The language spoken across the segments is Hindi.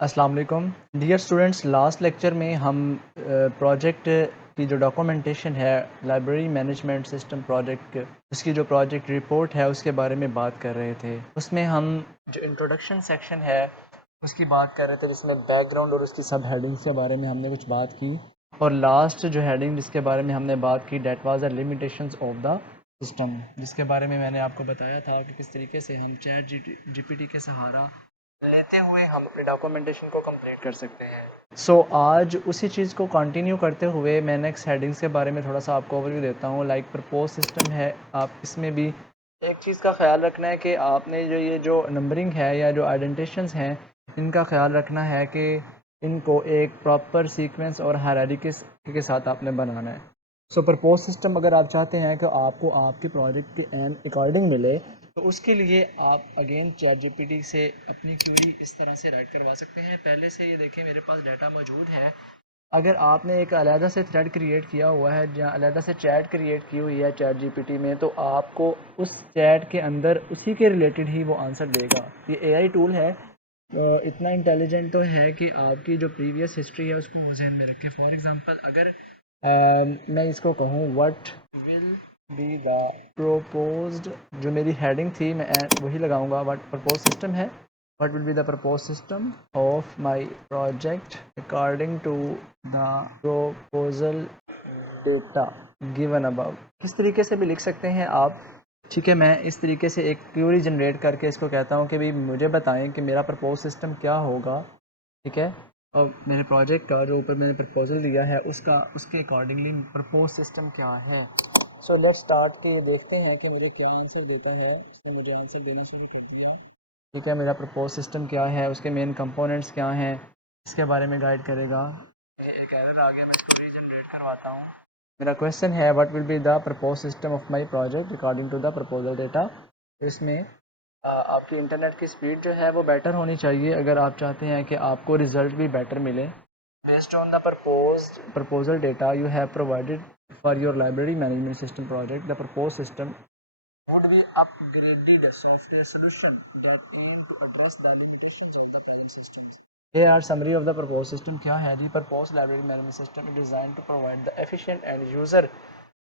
अस्सलाम वालेकुम डियर स्टूडेंट्स। लास्ट लेक्चर में हम प्रोजेक्ट की जो डॉक्यूमेंटेशन है लाइब्रेरी मैनेजमेंट सिस्टम प्रोजेक्ट उसकी जो प्रोजेक्ट रिपोर्ट है उसके बारे में बात कर रहे थे। उसमें हम जो इंट्रोडक्शन सेक्शन है उसकी बात कर रहे थे, जिसमें बैकग्राउंड और उसकी सब हेडिंग्स के बारे में हमने कुछ बात की। और लास्ट जो हेडिंग जिसके बारे में हमने बात की that was the limitations of the system, जिसके बारे में मैंने आपको बताया था कि किस तरीके से हम चैट जीपीटी के सहारा लेते हुए हम अपने डॉक्यूमेंटेशन को कंप्लीट कर सकते हैं। आज उसी चीज़ को कंटिन्यू करते हुए मैं नेक्स्ट हेडिंग्स के बारे में थोड़ा सा आपको ओवरव्यू देता हूँ। लाइक प्रपोज सिस्टम है, आप इसमें भी एक चीज़ का ख्याल रखना है कि आपने जो नंबरिंग है या जो आइडेंटिफिकेशंस हैं इनका ख्याल रखना है कि इनको एक प्रॉपर सीक्वेंस और हायरार्की के साथ आपने बनाना है। प्रपोज सिस्टम अगर आप चाहते हैं कि आपको आपके प्रोजेक्ट के एंड अकॉर्डिंग मिले तो उसके लिए आप अगेन चैट जीपीटी से अपनी क्वेरी इस तरह से राइट करवा सकते हैं। पहले से ये देखें मेरे पास डाटा मौजूद है। अगर आपने एक अलहदा से थ्रेड क्रिएट किया हुआ है या अलहदा से चैट क्रिएट की हुई है चैट जीपीटी में, तो आपको उस चैट के अंदर उसी के रिलेटेड ही वो आंसर देगा। ये एआई टूल है, इतना इंटेलिजेंट तो है कि आपकी जो प्रीवियस हिस्ट्री है उसको वो जहन में रखे। फॉर एग्जांपल अगर मैं इसको कहूँ what will be the proposed, जो मेरी हेडिंग थी मैं वही लगाऊंगा। व्हाट प्रपोज सिस्टम है, what will be the propose system of my project according to the proposal data given above. किस तरीके से भी लिख सकते हैं आप। ठीक है, मैं इस तरीके से एक क्यूरी जनरेट करके इसको कहता हूँ कि भाई मुझे बताएं कि मेरा प्रपोज सिस्टम क्या होगा। ठीक है, और मेरे प्रोजेक्ट का जो ऊपर मैंने प्रपोजल दिया है उसके अकॉर्डिंगली प्रपोज सिस्टम क्या है। लेट्स स्टार्ट कि ये देखते हैं कि मुझे क्या आंसर देता है। उसने मुझे आंसर देना शुरू कर दिया। ठीक है, मेरा प्रपोज सिस्टम क्या है, उसके मेन कंपोनेंट्स क्या हैं, इसके बारे में गाइड करेगा। एक एरर आ गया, मैं क्वेरी जनरेट करवाता हूँ। मेरा क्वेश्चन है what will be the propose system of my project according to the proposal data. इसमें आपकी इंटरनेट की स्पीड जो है वो बेटर होनी चाहिए अगर आप चाहते हैं कि आपको रिजल्ट भी बेटर मिले। Based on the proposal data you have provided for your library management system project, the propose system would be upgraded software solution that aim to address the limitations of the present systems. Here are summary of the proposed system. क्या है जी? Proposed library management system is designed to provide the efficient and user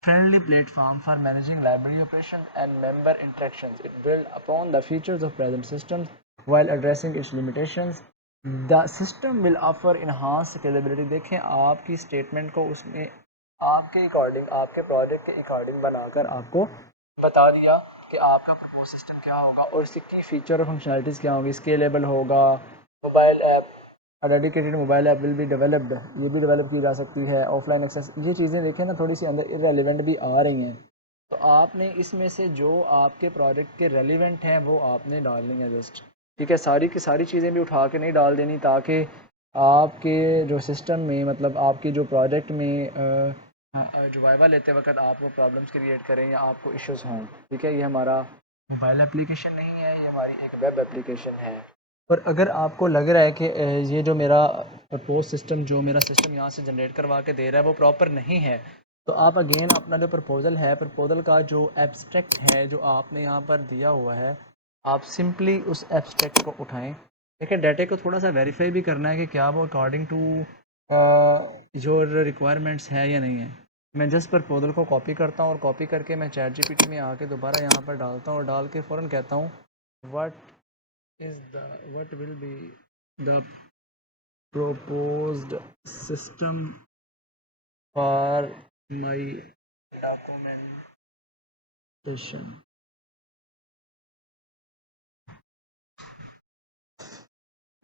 friendly platform for managing library operations and member interactions. It builds upon the features of present systems while addressing its limitations. The system will offer enhanced scalability. देखें आपकी स्टेटमेंट को उसने आपके अकॉर्डिंग आपके प्रोजेक्ट के अकॉर्डिंग बनाकर आपको बता दिया कि आपका प्रपोज सिस्टम क्या होगा और इसकी फीचर और फंक्शनलिटीज़ क्या होंगी। स्केलेबल होगा, mobile app, dedicated mobile app will be developed, ये भी डेवलप की जा सकती है। ऑफलाइन एक्सेस, ये चीज़ें देखें ना थोड़ी सी अंदर इरेलीवेंट भी आ रही हैं, तो आपने इसमें से जो आपके प्रोजेक्ट के रेलिवेंट हैं वो आपने डालनी है जस्ट। ठीक है, सारी की सारी चीज़ें भी उठा के नहीं डाल देनी ताकि आपके जो सिस्टम में मतलब आपकी जो प्रोजेक्ट में जो वाइवा लेते वक्त आपको प्रॉब्लम्स क्रिएट करें या आपको इश्यूज़ हों। ठीक है, ये हमारा मोबाइल एप्लीकेशन नहीं है, ये हमारी एक वेब एप्लीकेशन है। और अगर आपको लग रहा है कि ये जो मेरा प्रपोज सिस्टम जो मेरा सिस्टम यहाँ से जनरेट करवा के दे रहा है वो प्रॉपर नहीं है, तो आप अगेन अपना जो प्रपोजल है, प्रपोजल का जो एब्स्ट्रैक्ट है जो आपने यहाँ पर दिया हुआ है, आप सिंपली उस एब्स्ट्रैक्ट को उठाएं। देखिए, डाटा को थोड़ा सा वेरीफाई भी करना है कि क्या वो अकॉर्डिंग टू योर रिक्वायरमेंट्स है या नहीं है। मैं जस्ट प्रपोजल को कॉपी करता हूँ और कॉपी करके मैं चैट जीपीटी में आके दोबारा यहाँ पर डालता हूँ और डाल के फ़ौरन कहता हूँ what will be the proposed system for my documentation।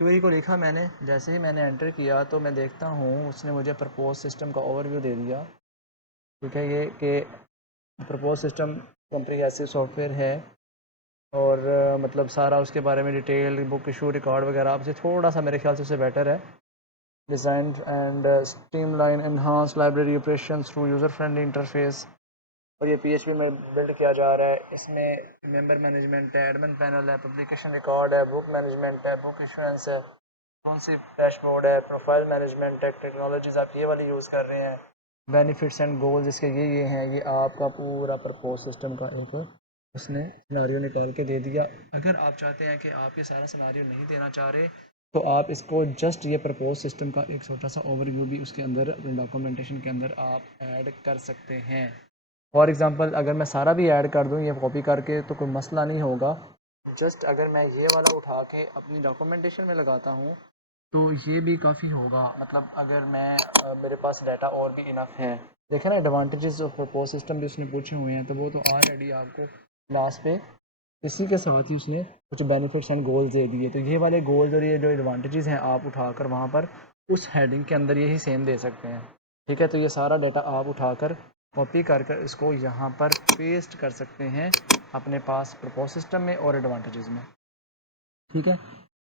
Query को लिखा मैंने, जैसे ही मैंने एंटर किया तो मैं देखता हूँ उसने मुझे प्रपोज सिस्टम का ओवरव्यू दे दिया। ठीक है, ये कि प्रपोज सिस्टम कॉम्प्रिहेंसिव सॉफ्टवेयर है और मतलब सारा उसके बारे में डिटेल, बुक इशू, रिकॉर्ड वगैरह आपसे थोड़ा सा मेरे ख्याल से उससे बेटर है। Design and streamline enhance library operation through user friendly interface. और ये PHP में बिल्ड किया जा रहा है। इसमें मेंबर मैनेजमेंट है, एडमिन पैनल है, पब्लिकेशन रिकॉर्ड है, बुक मैनेजमेंट है, बुक इशुएंस है, कौन सी डैशबोर्ड है, प्रोफाइल मैनेजमेंट है, टेक्नोलॉजीज आप ये वाली यूज़ कर रहे हैं, बेनिफिट्स एंड गोल्स इसके ये हैं। ये आपका पूरा प्रपोज सिस्टम का एक उसने सिनारियो निकाल के दे दिया। अगर आप चाहते हैं कि आप ये सारा सिनारियो नहीं देना चाह रहे तो आप इसको जस्ट ये प्रपोज सिस्टम का एक छोटा सा ओवरव्यू भी उसके अंदर अपने डॉक्यूमेंटेशन के अंदर आप ऐड कर सकते हैं। फॉर एग्ज़ाम्पल अगर मैं सारा भी ऐड कर दूँ ये कॉपी करके तो कोई मसला नहीं होगा। जस्ट अगर मैं ये वाला उठा के अपनी डॉक्यूमेंटेशन में लगाता हूँ तो ये भी काफ़ी होगा। मतलब अगर मैं मेरे पास डाटा और भी इनफ है। देखें ना एडवांटेजेस ऑफ प्रपोज सिस्टम भी उसने पूछे हुए हैं, तो वो तो ऑलरेडी आपको लास्ट पे इसी के साथ ही उसने कुछ बेनिफिट्स एंड गोल्स दे दिए। तो ये वाले गोल्स और ये जो एडवांटेजेस हैं आप उठाकर वहाँ पर उस हेडिंग के अंदर यही सेम दे सकते हैं। ठीक है, तो ये सारा डाटा आप उठाकर कॉपी कर कर इसको यहाँ पर पेस्ट कर सकते हैं अपने पास प्रपोज सिस्टम में और एडवांटेजेस में। ठीक है,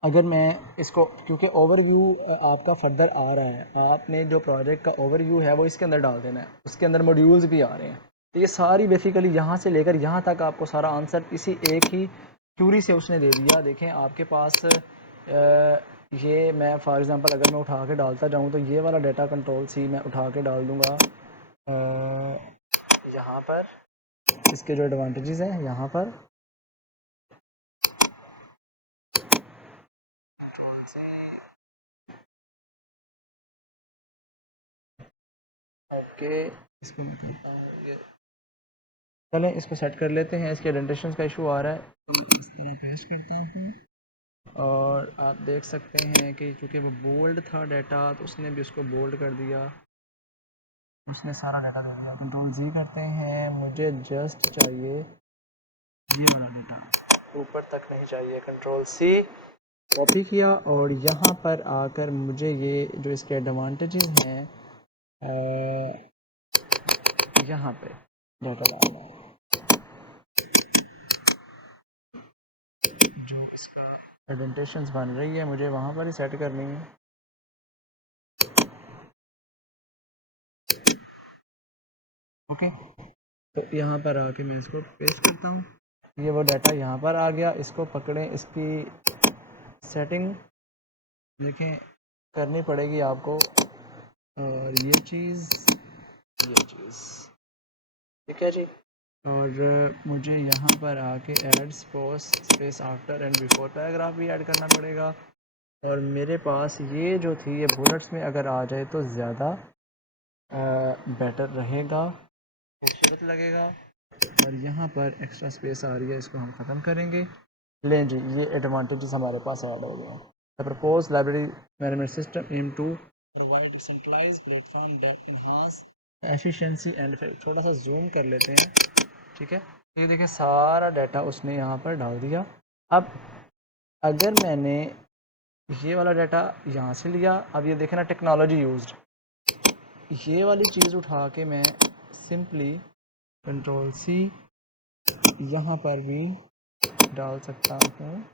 अगर मैं इसको क्योंकि ओवरव्यू आपका फर्दर आ रहा है, आपने जो प्रोजेक्ट का ओवरव्यू है वो इसके अंदर डाल देना है, उसके अंदर मॉड्यूल्स भी आ रहे हैं। तो ये सारी बेसिकली यहाँ से लेकर यहाँ तक आपको सारा आंसर इसी एक ही क्यूरी से उसने दे दिया। देखें आपके पास ये मैं फॉर एग्ज़ाम्पल अगर मैं उठा के डालता जाऊँ तो ये वाला डाटा कंट्रोल सी मैं उठा के डाल दूँगा यहाँ पर, इसके जो एडवांटेजेस हैं यहाँ पर ओके, इसको मैं चलें इसको सेट कर लेते हैं। इसके एडेंटेशन का इशू आ रहा है तो इस तरह पेस्ट करते हैं और आप देख सकते हैं कि चूँकि वो बोल्ड था डाटा तो उसने भी उसको बोल्ड कर दिया, उसने सारा डाटा दे दिया। कंट्रोल जी करते हैं, मुझे जस्ट चाहिए ये वाला डाटा, ऊपर तक नहीं चाहिए। कंट्रोल सी कॉपी किया और यहाँ पर आकर मुझे ये जो इसके एडवांटेजेस हैं यहाँ पे डाटा डालना है। जो इसका एडेंटेशंस बन रही है मुझे वहाँ पर ही सेट करनी है। ओके, तो यहाँ पर आके मैं इसको पेस्ट करता हूँ। ये वो डाटा यहाँ पर आ गया, इसको पकड़ें, इसकी सेटिंग देखें करनी पड़ेगी आपको और ये चीज़ ठीक है जी। और मुझे यहाँ पर आके add space after and before paragraph भी ऐड करना पड़ेगा। और मेरे पास ये जो थी ये बुलेट्स में अगर आ जाए तो ज़्यादा बेटर रहेगा, खूबसूरत लगेगा। और यहाँ पर एक्स्ट्रा स्पेस आ रही है, इसको हम ख़त्म करेंगे। लें जी, ये एडवांटेजेस हमारे पास ऐड हो गए हैं। The propose library management system aim to provide decentralised platform that enhance efficiency and effect. थोड़ा सा जूम कर लेते हैं। ठीक है, ये देखिए सारा डाटा उसने यहाँ पर डाल दिया। अब अगर मैंने ये वाला डाटा यहाँ से लिया, अब ये देखें ना टेक्नोलॉजी यूज्ड, ये वाली चीज़ उठा के मैं सिंपली कंट्रोल सी यहाँ पर भी डाल सकता हूँ।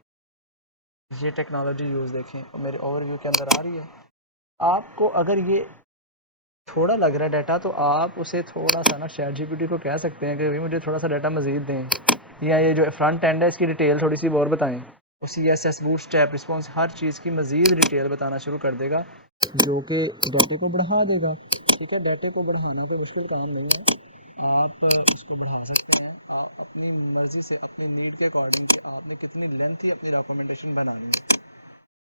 ये टेक्नोलॉजी यूज़ देखें और मेरे ओवरव्यू के अंदर आ रही है। आपको अगर ये थोड़ा लग रहा है डाटा तो आप उसे थोड़ा सा ना चैट जीपीटी को कह सकते हैं कि भाई मुझे थोड़ा सा डाटा मज़ीद दें, या ये जो फ्रंट एंड है इसकी डिटेल थोड़ी सी और बताएं। वो CSS बूटस्ट्रैप रिस्पॉन्स हर चीज़ की मज़ीद डिटेल बताना शुरू कर देगा, जो कि डाटे को बढ़ा देगा। ठीक है, डाटे को बढ़ाना कोई मुश्किल काम नहीं है, आप उसको बढ़ा सकते हैं। आप अपनी मर्ज़ी से अपनी नीड के अकॉर्डिंग से आपने कितनी लेंथी अपनी डॉक्यूमेंटेशन बनानी है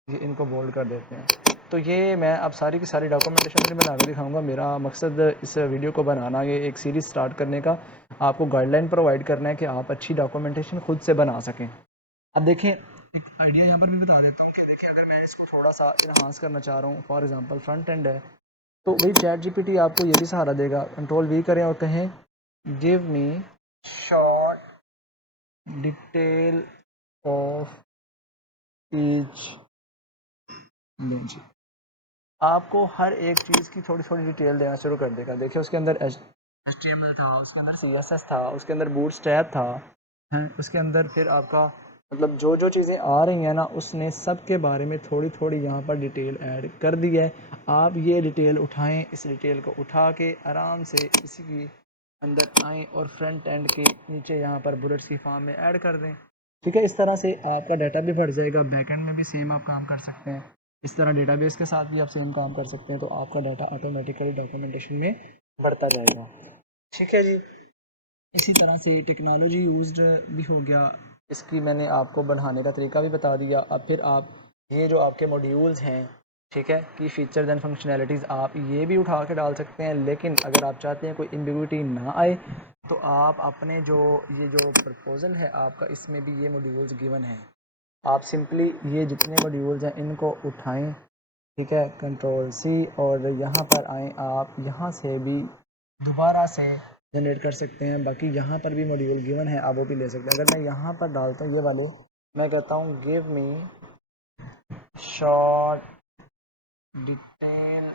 ये इनको बोल्ड कर देते हैं। तो ये मैं अब सारी की सारी डॉक्यूमेंटेशन नहीं बना कर दिखाऊंगा। मेरा मकसद इस वीडियो को बनाना, ये एक सीरीज़ स्टार्ट करने का, आपको गाइडलाइन प्रोवाइड करना है कि आप अच्छी डॉक्यूमेंटेशन खुद से बना सकें। अब देखें एक आइडिया यहाँ पर भी बता देता हूँ कि देखिए अगर मैं इसको थोड़ा सा इन्हांस करना चाह रहा हूँ, फॉर एग्जांपल फ्रंट एंड है, तो वही चैट जीपीटी आपको ये भी सहारा देगा। कंट्रोल वी करें और कहें give me short detail of each जी, आपको हर एक चीज़ की थोड़ी थोड़ी डिटेल देना शुरू कर देगा। देखिए उसके अंदर HTML था, उसके अंदर CSS था, उसके अंदर बूटस्ट्रैप था, हैं उसके अंदर फिर आपका मतलब जो जो चीज़ें आ रही हैं ना उसने सब के बारे में थोड़ी थोड़ी यहाँ पर डिटेल ऐड कर दी है। आप ये डिटेल उठाएं, इस डिटेल को उठा के आराम से इसी की अंदर आएँ और फ्रंट एंड के नीचे यहाँ पर बुलेट्स की फॉर्म में ऐड कर दें। ठीक है, इस तरह से आपका डाटा भी बढ़ जाएगा। बैकएंड में भी सेम आप काम कर सकते हैं, इस तरह डेटाबेस के साथ भी आप सेम काम कर सकते हैं, तो आपका डाटा ऑटोमेटिकली डॉक्यूमेंटेशन में बढ़ता जाएगा। ठीक है जी, इसी तरह से टेक्नोलॉजी यूज्ड भी हो गया, इसकी मैंने आपको बढ़ाने का तरीका भी बता दिया। अब फिर आप ये जो आपके मॉड्यूल्स हैं, ठीक है, की फ़ीचर्स एंड फंक्शनैलिटीज़ आप ये भी उठा के डाल सकते हैं। लेकिन अगर आप चाहते हैं कोई एम्बिग्युइटी ना आए तो आप अपने ये जो प्रपोज़ल है आपका, इसमें भी ये मॉड्यूल्स गिवन हैं। आप सिंपली ये जितने मॉड्यूल्स हैं इनको उठाएं, ठीक है, कंट्रोल सी, और यहाँ पर आएँ, आप यहाँ से भी दोबारा से जनरेट कर सकते हैं। बाकी यहाँ पर भी मॉड्यूल गिवन है, आप वो भी ले सकते हैं। अगर मैं यहाँ पर डालता हूँ ये वाले, मैं कहता हूँ give me short detail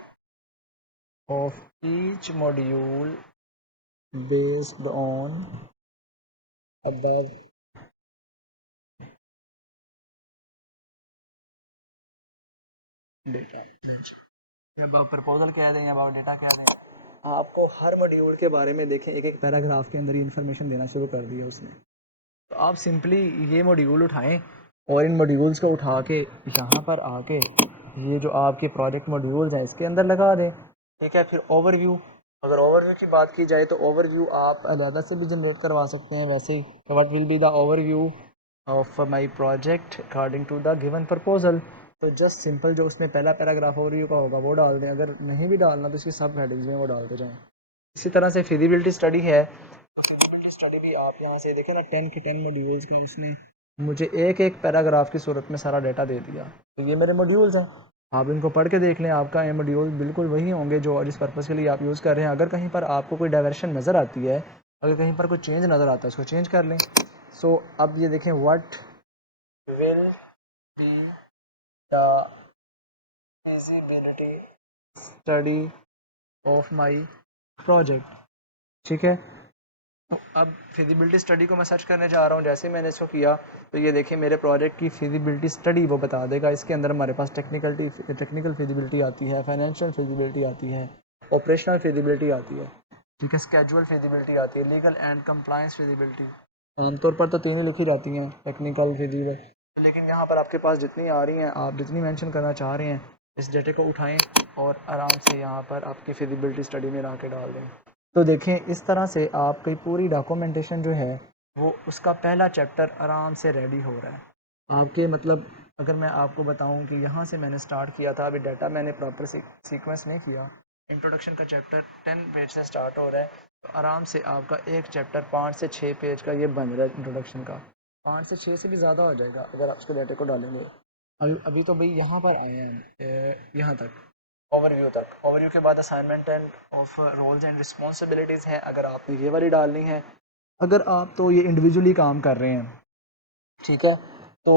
of each module based on above data. अब आप प्रपोजल कह दें या अब डेटा कह दें, आपको हर मॉड्यूल के बारे में देखें एक एक पैराग्राफ के अंदर ही इन्फॉर्मेशन देना शुरू कर दिया उसने। तो आप सिंपली ये मॉड्यूल उठाएं और इन मॉड्यूल्स को उठा के यहाँ पर आके ये जो आपके प्रोजेक्ट मॉड्यूल्स हैं इसके अंदर लगा दें, ठीक है। फिर ओवरव्यू, अगर ओवरव्यू की बात की जाए तो ओवरव्यू आप अलग से भी जनरेट करवा सकते हैं। वैसे ही what will be the overview of my project according to the given proposal. तो जस्ट सिंपल जो उसने पहला पैराग्राफ ओवरव्यू का होगा वो डाल दें। अगर नहीं भी डालना तो इसकी सब हेडिंग्स में वो डालते जाएँ। इसी तरह से फिजिबिलिटी स्टडी है, फिजिबिलिटी स्टडी भी आप यहाँ से देखें ना, 10 के 10 मॉड्यूल्स का उसने मुझे एक एक पैराग्राफ की सूरत में सारा डाटा दे दिया। तो ये मेरे मॉड्यूल्स हैं, आप इनको पढ़ के देख लें। आपका ये मॉड्यूल बिल्कुल वही होंगे जो जिस पर्पज़ के लिए आप यूज़ कर रहे हैं। अगर कहीं पर आपको कोई डायवर्शन नज़र आती है, अगर कहीं पर कोई चेंज नज़र आता है, उसको चेंज कर लें। सो अब ये देखें, what will be the feasibility study of my project, ठीक है। अब फिजिबिलिटी स्टडी को मैं सर्च करने जा रहा हूँ। जैसे मैंने इसको किया तो ये देखिए मेरे प्रोजेक्ट की फिजिबिलिटी स्टडी वो बता देगा। इसके अंदर हमारे पास टेक्निकल फिजिबिलिटी आती है, फाइनेंशियल फिजिबिलिटी आती है, ऑपरेशनल फिजिबिलिटी आती है, ठीक है, स्केजुअल फिजिबिलिटी आती है, लीगल एंड कंप्लायंस फिजिबिलिटी। आमतौर पर तो 3 ही लिखी जाती हैं, टेक्निकल, फिजिबल, लेकिन यहाँ पर आपके पास जितनी आ रही हैं, आप जितनी मेंशन करना चाह रहे हैं, इस डेटे को उठाएं और आराम से यहाँ पर आपकी फिजिबिलिटी स्टडी में ला के डाल दें। तो देखें इस तरह से आपकी पूरी डॉक्यूमेंटेशन जो है वो उसका पहला चैप्टर आराम से रेडी हो रहा है आपके। मतलब अगर मैं आपको बताऊं कि यहाँ से मैंने स्टार्ट किया था, अभी डाटा मैंने प्रॉपर सीक्वेंस नहीं किया। इंट्रोडक्शन का चैप्टर 10 पेज से स्टार्ट हो रहा है, तो आराम से आपका एक चैप्टर 5 से 6 पेज का ये बन रहा है इंट्रोडक्शन का। 5 से 6 से भी ज़्यादा हो जाएगा अगर आप उसके डाटे को डालेंगे। अभी तो भाई यहाँ पर आए हैं, यहाँ तक ओवरव्यू तक। ओवरव्यू के बाद assignment and of roles and responsibilities है, अगर आपने ये वाली डालनी है। अगर आप तो ये इंडिविजुअली काम कर रहे हैं, ठीक है, तो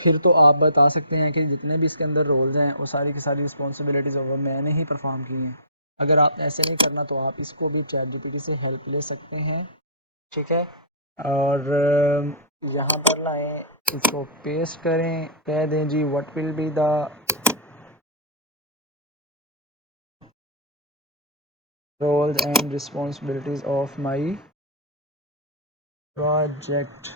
फिर तो आप बता सकते हैं कि जितने भी इसके अंदर रोल्स हैं वो सारी की सारी रिस्पॉन्सिबिलिटीज़ वो मैंने ही परफॉर्म की हैं। अगर आप ऐसे नहीं करना तो आप इसको भी ChatGPT से हेल्प ले सकते हैं, ठीक है। और यहाँ पर लाएँ, इसको पेस्ट करें, कह दें जी what will be the roles and responsibilities of my project।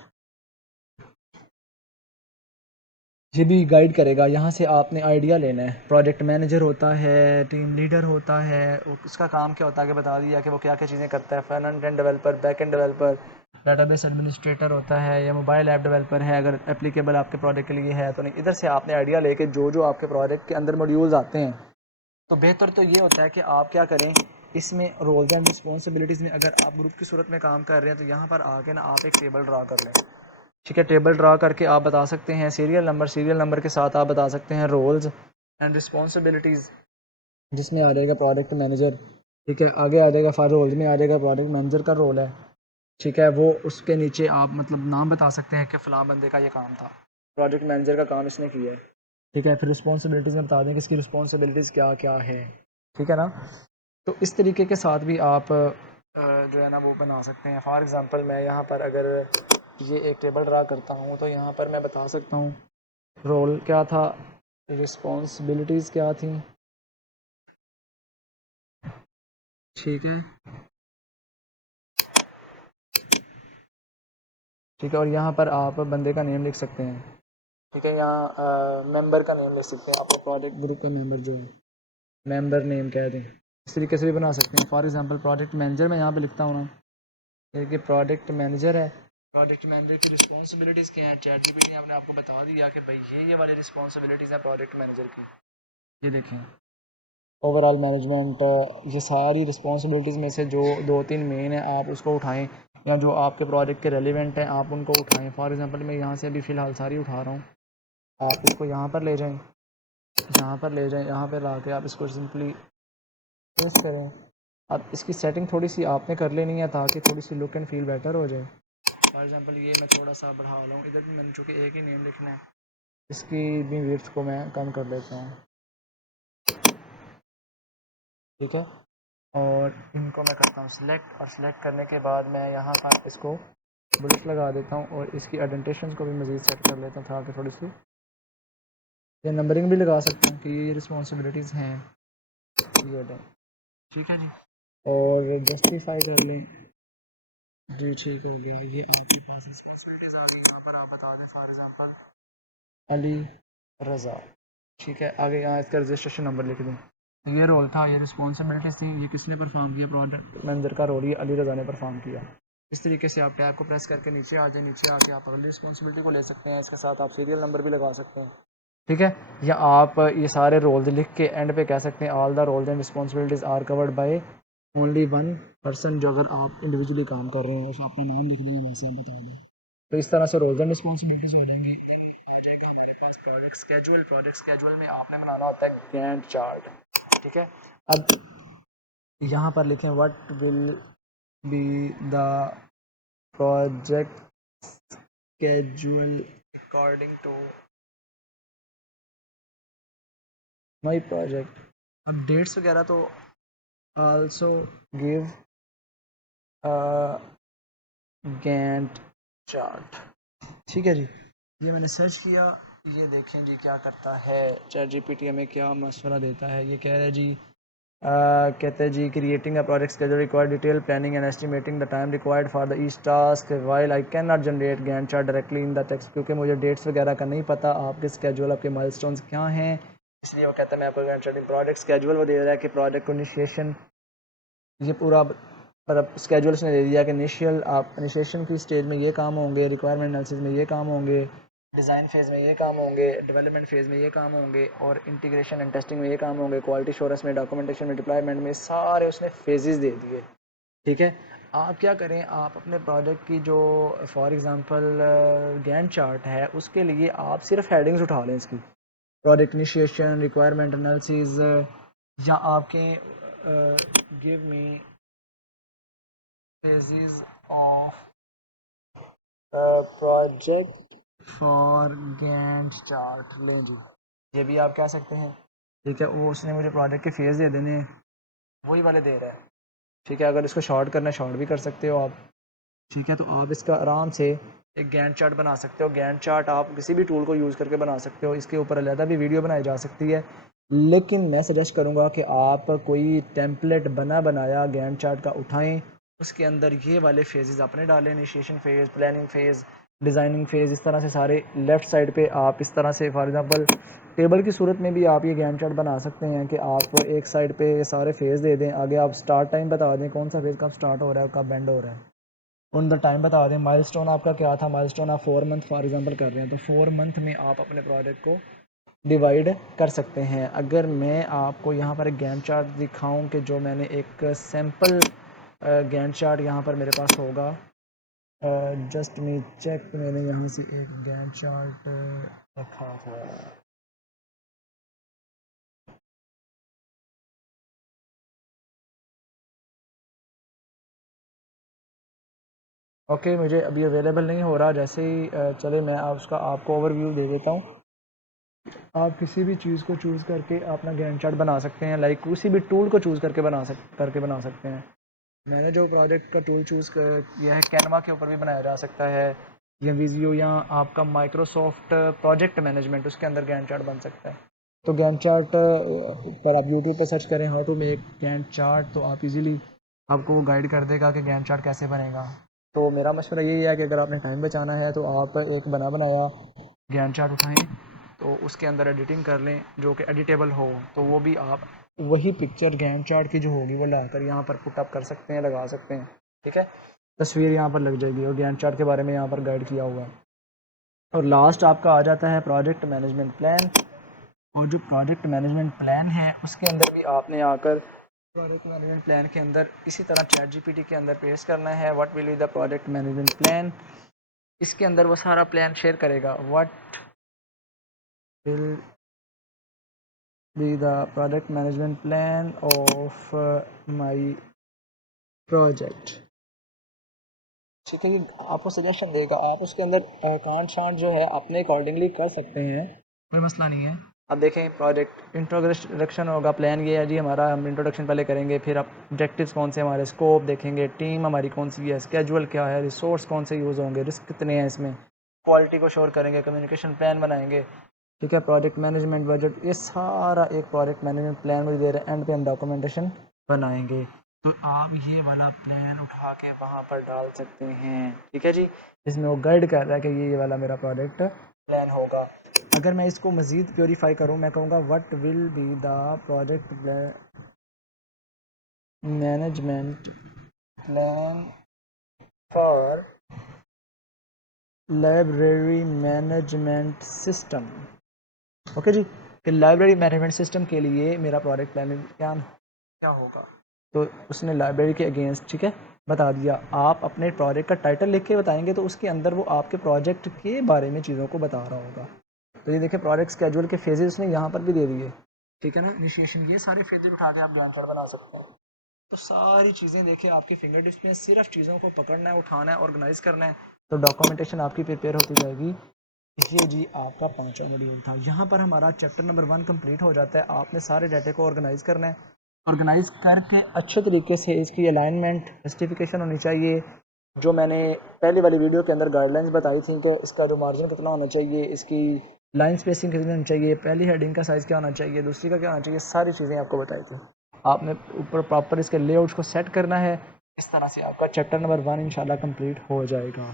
ये भी गाइड करेगा। यहाँ से आपने आइडिया लेना है। प्रोजेक्ट मैनेजर होता है, टीम लीडर होता है, उसका काम क्या होता है कि बता दिया कि वो क्या क्या चीज़ें करता है। Front end developer, back end developer, database administrator होता है, या मोबाइल ऐप डेवलपर है अगर एप्लीकेबल आपके प्रोजेक्ट के लिए है तो नहीं। इधर से आपने आइडिया लेके जो जो आपके प्रोजेक्ट के अंदर मॉड्यूल्स आते हैं, तो बेहतर तो ये होता है कि आप क्या करें, इसमें रोल्स एंड रिस्पॉन्सिबिलिटीज़ में अगर आप ग्रुप की सूरत में काम कर रहे हैं तो यहाँ पर आके ना आप एक टेबल ड्रा कर लें, ठीक है। टेबल ड्रा करके आप बता सकते हैं सीरियल नंबर के साथ आप बता सकते हैं रोल्स एंड रिस्पॉन्सिबिलिटीज़, जिसमें आ जाएगा प्रोजेक्ट मैनेजर, ठीक है। आगे आ जाएगा फॉर रोल्स में आ जाएगा प्रोजेक्ट मैनेजर का रोल है, ठीक है। वो उसके नीचे आप मतलब नाम बता सकते हैं कि फ़लाँ बंदे का ये काम था, प्रोजेक्ट मैनेजर का काम इसने किया है, ठीक है। फिर रिस्पॉन्सिबिलिटीज़ में बता दें कि इसकी रिस्पॉन्सिबिलिटीज़ क्या क्या है, ठीक है ना। तो इस तरीके के साथ भी आप जो है ना वो बना सकते हैं। फॉर एग्ज़ाम्पल मैं यहाँ पर अगर ये एक टेबल ड्रा करता हूँ तो यहाँ पर मैं बता सकता हूँ रोल क्या था, रिस्पॉन्सिबिलिटीज़ क्या थी, ठीक है, ठीक है। और यहाँ पर आप बंदे का नेम लिख सकते हैं, ठीक है। यहाँ मेंबर का नेम लिख सकते हैं, आपका प्रोजेक्ट ग्रुप का मेंबर जो है मेंबर नेम कह दें। इस तरीके से भी बना सकते हैं। फॉर एग्ज़ाम्पल प्रोजेक्ट मैनेजर मैं यहाँ पे लिखता हूँ ना, कि प्रोजेक्ट मैनेजर है, प्रोजेक्ट मैनेजर की रिस्पॉन्सिबिलिटीज़ क्या हैं। चैटजीपीटी ने आपने आपको बता दिया कि भाई ये वाली रिस्पॉन्सिबिलिटीज़ हैं प्रोजेक्ट मैनेजर की। ये देखें ओवरऑल मैनेजमेंट, ये सारी रिस्पॉन्सिबिलिटीज़ में से जो 2-3 मेन है आप उसको उठाएं, या जो आपके प्रोजेक्ट के रेलिवेंट हैं आप उनको उठाएं। फॉर एग्जांपल मैं यहाँ से अभी फ़िलहाल सारी उठा रहा हूँ, आप इसको यहाँ पर ले जाएं, यहाँ पर ले जाएं, यहाँ पर ला के आप इसको सिंपली प्रेस करें। अब इसकी सेटिंग थोड़ी सी आपने कर लेनी है ताकि थोड़ी see look and feel better हो जाए। फॉर एग्जांपल ये मैं थोड़ा सा बढ़ा लूँ, इधर भी मैंने चूँकि एक ही नेम लिखना है, इसकी भी विड्थ को मैं कम कर देता हूँ, ठीक है। और इनको मैं करता हूँ सिलेक्ट, और सिलेक्ट करने के बाद मैं यहाँ पर इसको बुलेट लगा देता हूँ और इसकी एडेंटेशन को भी मज़ीद सेट कर लेता हूँ ताकि थोड़ी सी ये नंबरिंग भी लगा सकते हैं कि ये रिस्पॉन्सिबिलिटीज़ हैं ये दें, ठीक है जी। और जस्टिफाई कर लें जी, ठीक हो गया। ये आपके पास रिस्पॉन्सिबिलिटीज़ आ गई, यहाँ पर आप बता दें फॉर एग्जांपल अली रज़ा, ठीक है। आगे यहाँ इसका रजिस्ट्रेशन नंबर लिख दें। ये रोल था, ये रिस्पॉन्सिबिलिटीज़ थी, ये किसने परफॉर्म किया, प्रोडक्ट मैनेजर का रोल ये अली रज़ा ने परफॉर्म किया। इस तरीके से आप टैब को प्रेस करके नीचे आ जाए, नीचे आके आप अगली रिस्पॉन्सिबिलिटी को ले सकते हैं, इसके साथ आप सीरियल नंबर भी लगा सकते हैं, ठीक है। या आप ये सारे रोल्स लिख के एंड पे कह सकते हैं all the roles and responsibilities are covered by only one person, जो अगर आप इंडिविजुअली काम कर रहे हैं उसमें अपना नाम लिख देंगे, वैसे आप बता दें, तो इस तरह से रोल्स एंड रिस्पॉन्सिबिलिटीज़ हो जाएंगी। हो जाएगा हमारे पास प्रोजेक्ट स्केड्यूल। प्रोजेक्ट स्केड्यूल में आपने बनाना होता है गैंट चार्ट, ठीक है। अब यहाँ पर लिखें what will be the project schedule according to my project. अब डेट्स वगैरह तो आल्सो गिव गैंट चार्ट, ठीक है जी। ये मैंने सर्च किया, ये देखें जी क्या करता है चैटजीपीटी हमें क्या मशवरा देता है। ये कह रहा है जी कहते हैं जी creating a project schedule required detail planning and estimating the time required for the each task while I can not generate Gantt chart directly in the text, क्योंकि मुझे डेट्स वगैरह का नहीं पता आपके स्केड्यूल आपके माइलस्टोन्स क्या हैं, इसलिए वो कहता है मैं आपको गैंट चार्ट प्रोजेक्ट स्केड्यूल वो दे रहा है कि प्रोजेक्ट को इनिशिएशन ये पूरा मतलब स्केड्यूल उसने दे दिया कि इनिशियल आप इनिशिएशन की स्टेज में ये काम होंगे, रिक्वायरमेंट एनालिसिस में ये काम होंगे, डिज़ाइन फेज़ में ये काम होंगे, डेवलपमेंट फेज़ में ये काम होंगे, और इंटीग्रेशन एंड टेस्टिंग में ये काम होंगे, क्वालिटी एश्योरेंस में, डॉक्यूमेंटेशन में, डिप्लॉयमेंट में, सारे उसने फेजेस दे दिए, ठीक है। आप क्या करें, आप अपने प्रोजेक्ट की जो फॉर एग्जांपल गैंट चार्ट है उसके लिए आप सिर्फ हेडिंग्स उठा लें इसकी, प्रोजेक्ट इनिशिएशन, रिक्वायरमेंट एनालिसिस, या आपके give me phases of project for Gantt chart लें जी, ये भी आप कह सकते हैं, ठीक है। वो उसने मुझे प्रोजेक्ट के फेज़ दे देने हैं, वही वाले दे रहा है, ठीक है। अगर इसको शॉर्ट करना है शॉर्ट भी कर सकते हो आप, ठीक है। तो आप इसका आराम से एक गैंट चार्ट बना सकते हो। गैंट चार्ट आप किसी भी टूल को यूज़ करके बना सकते हो, इसके ऊपर अलहदा भी वीडियो बनाई जा सकती है, लेकिन मैं सजेस्ट करूँगा कि आप कोई टेम्पलेट बना बनाया गैंट चार्ट का उठाएं, उसके अंदर ये वाले फेजेस आपने डालें, initiation phase, planning phase, designing phase, इस तरह से सारे लेफ़्ट साइड पे आप इस तरह से फॉर एग्ज़ाम्पल टेबल की सूरत में भी आप ये गैंट चार्ट बना सकते हैं कि आप एक साइड पे सारे फेज़ दे दें, आगे आप स्टार्ट टाइम बता दें कौन सा फेज़ कब स्टार्ट हो रहा है कब एंड हो रहा है, ऑन द टाइम बता दें, माइलस्टोन आपका क्या था, माइलस्टोन आप 4 मंथ फॉर एग्जांपल कर रहे हैं तो 4 मंथ में आप अपने प्रोजेक्ट को डिवाइड कर सकते हैं। अगर मैं आपको यहाँ पर एक गैंट चार्ट दिखाऊं कि जो मैंने एक सैम्पल गैंट चार्ट यहाँ पर मेरे पास होगा, जस्ट मी चेक, मैंने यहाँ से एक गैंट चार्ट रखा था, ओके मुझे अभी अवेलेबल नहीं हो रहा, जैसे ही चले मैं उसका आपको ओवरव्यू दे देता हूँ। आप किसी भी चीज़ को चूज़ करके अपना गैंट चार्ट बना सकते हैं, लाइक किसी भी टूल को चूज़ करके बना सकते हैं। मैंने जो प्रोजेक्ट का टूल चूज़ किया है कैनवा के ऊपर भी बनाया जा सकता है, या विजियो, या आपका माइक्रोसॉफ्ट प्रोजेक्ट मैनेजमेंट उसके अंदर गैंट चार्ट बन सकता है। तो गैंट चार्ट पर आप यूट्यूब पे सर्च करें how to make Gantt chart, तो आप इजीली आपको वो गाइड कर देगा कि गैंट चार्ट कैसे बनेगा। तो मेरा मशवरा यही है कि अगर आपने टाइम बचाना है तो आप एक बना बनाया गैंट चार्ट उठाएं, तो उसके अंदर एडिटिंग कर लें जो कि एडिटेबल हो, तो वो भी आप वही पिक्चर गैंट चार्ट की जो होगी वो लाकर यहाँ पर पुटअप कर सकते हैं, लगा सकते हैं, ठीक है। तस्वीर यहाँ पर लग जाएगी और गैंट चार्ट के बारे में यहाँ पर गाइड किया हुआ है। और लास्ट आपका आ जाता है प्रोजेक्ट मैनेजमेंट प्लान। और जो प्रोजेक्ट मैनेजमेंट प्लान है उसके अंदर भी आपने आकर प्रोजेक्ट मैनेजमेंट प्लान के अंदर इसी तरह चैट जीपीटी के अंदर पेश करना है what will be the project management plan. इसके अंदर वो सारा प्लान शेयर करेगा what will be the project management plan of my project. ठीक है, आपको सजेशन देगा, आप उसके अंदर कांट शांट जो है अपने अकॉर्डिंगली कर सकते हैं, कोई मसला नहीं है। अब देखें प्रोजेक्ट इंट्रोडक्शन होगा, प्लान ये है जी हमारा, हम इंट्रोडक्शन पहले करेंगे, फिर ऑब्जेक्टिव्स कौन से हमारे, स्कोप देखेंगे, टीम हमारी कौन सी है, स्केजुअल क्या है, रिसोर्स कौन से यूज़ होंगे, रिस्क कितने हैं इसमें, क्वालिटी को श्योर करेंगे, कम्युनिकेशन प्लान बनाएंगे। ठीक है, प्रोजेक्ट मैनेजमेंट बजट, ये सारा एक प्रोजेक्ट मैनेजमेंट प्लान मुझे दे रहे हैं, एंड पे हम डॉक्यूमेंटेशन बनाएंगे। तो आप ये वाला प्लान उठा के वहाँ पर डाल सकते हैं। ठीक है जी, जिसमें वो गाइड कर रहा है कि ये वाला मेरा प्रोजेक्ट प्लान होगा। अगर मैं इसको मज़ीद प्योरीफाई करूँ, मैं कहूँगा what will be the project management plan for library management system. Okay जी, कि लाइब्रेरी मैनेजमेंट सिस्टम के लिए मेरा प्रोजेक्ट प्लान क्या होगा। तो उसने लाइब्रेरी के अगेंस्ट, ठीक है, बता दिया। आप अपने प्रोजेक्ट का टाइटल लिख के बताएंगे तो उसके अंदर वो आपके प्रोजेक्ट के बारे में चीज़ों को बता रहा होगा। तो ये देखिए प्रोजेक्ट स्केड्यूल के फेजेस उसने यहाँ पर भी दे दिए। ठीक है ना, इनिशिएशन, ये सारे फेजेस उठा के आप ज्ञान चार्ट बना सकते हैं। तो सारी चीज़ें देखिए आपकी फिंगर टिप्स में, सिर्फ चीज़ों को पकड़ना है, उठाना है, ऑर्गेनाइज करना है, तो डॉक्यूमेंटेशन आपकी प्रिपेयर होती जाएगी। ये जी आपका 5वां मॉड्यूल था। यहाँ पर हमारा चैप्टर नंबर 1 कंप्लीट हो जाता है। आपने सारे डाटे को ऑर्गेनाइज करना है, ऑर्गेनाइज करके अच्छे तरीके से इसकी अलाइनमेंट, जस्टिफिकेशन होनी चाहिए। जो मैंने पहले वाली वीडियो के अंदर गाइडलाइंस बताई थी कि इसका जो मार्जिन कितना होना चाहिए, इसकी लाइन स्पेसिंग कितनी होनी चाहिए, पहली हेडिंग का साइज़ क्या होना चाहिए, दूसरी का क्या होना चाहिए, सारी चीज़ें आपको बताई थी। आपने ऊपर प्रॉपर इसके लेआउट को सेट करना है। इस तरह से आपका चैप्टर नंबर 1 इंशाल्लाह कंप्लीट हो जाएगा।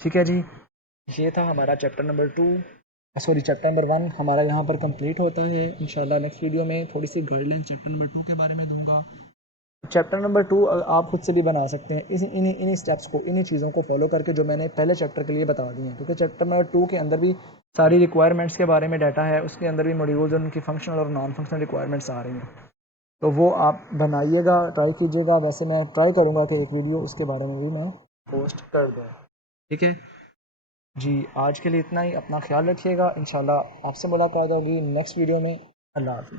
ठीक है जी, ये था हमारा chapter number 2, sorry chapter number 1 हमारा यहाँ पर कंप्लीट होता है। इंशाल्लाह नेक्स्ट वीडियो में थोड़ी सी गाइडलाइन चैप्टर नंबर 2 के बारे में दूंगा। चैप्टर नंबर 2 आप खुद से भी बना सकते हैं, इन्हीं स्टेप्स को, इन्हीं चीज़ों को फॉलो करके जो मैंने पहले चैप्टर के लिए बता दी हैं, क्योंकि चैप्टर नंबर 2 के अंदर भी सारी रिक्वायरमेंट्स के बारे में डाटा है, उसके अंदर भी मॉड्यूल्स और उनकी फंक्शनल और नॉन फंक्शनल रिक्वायरमेंट्स आ रही हैं। तो वो आप बनाइएगा, ट्राई कीजिएगा। वैसे मैं ट्राई करूँगा कि एक वीडियो उसके बारे में भी मैं पोस्ट कर दूँ। ठीक है जी, आज के लिए इतना ही। अपना ख्याल रखिएगा। इंशाल्लाह आपसे मुलाकात होगी नेक्स्ट वीडियो में। अल्लाह हाफ़िज़।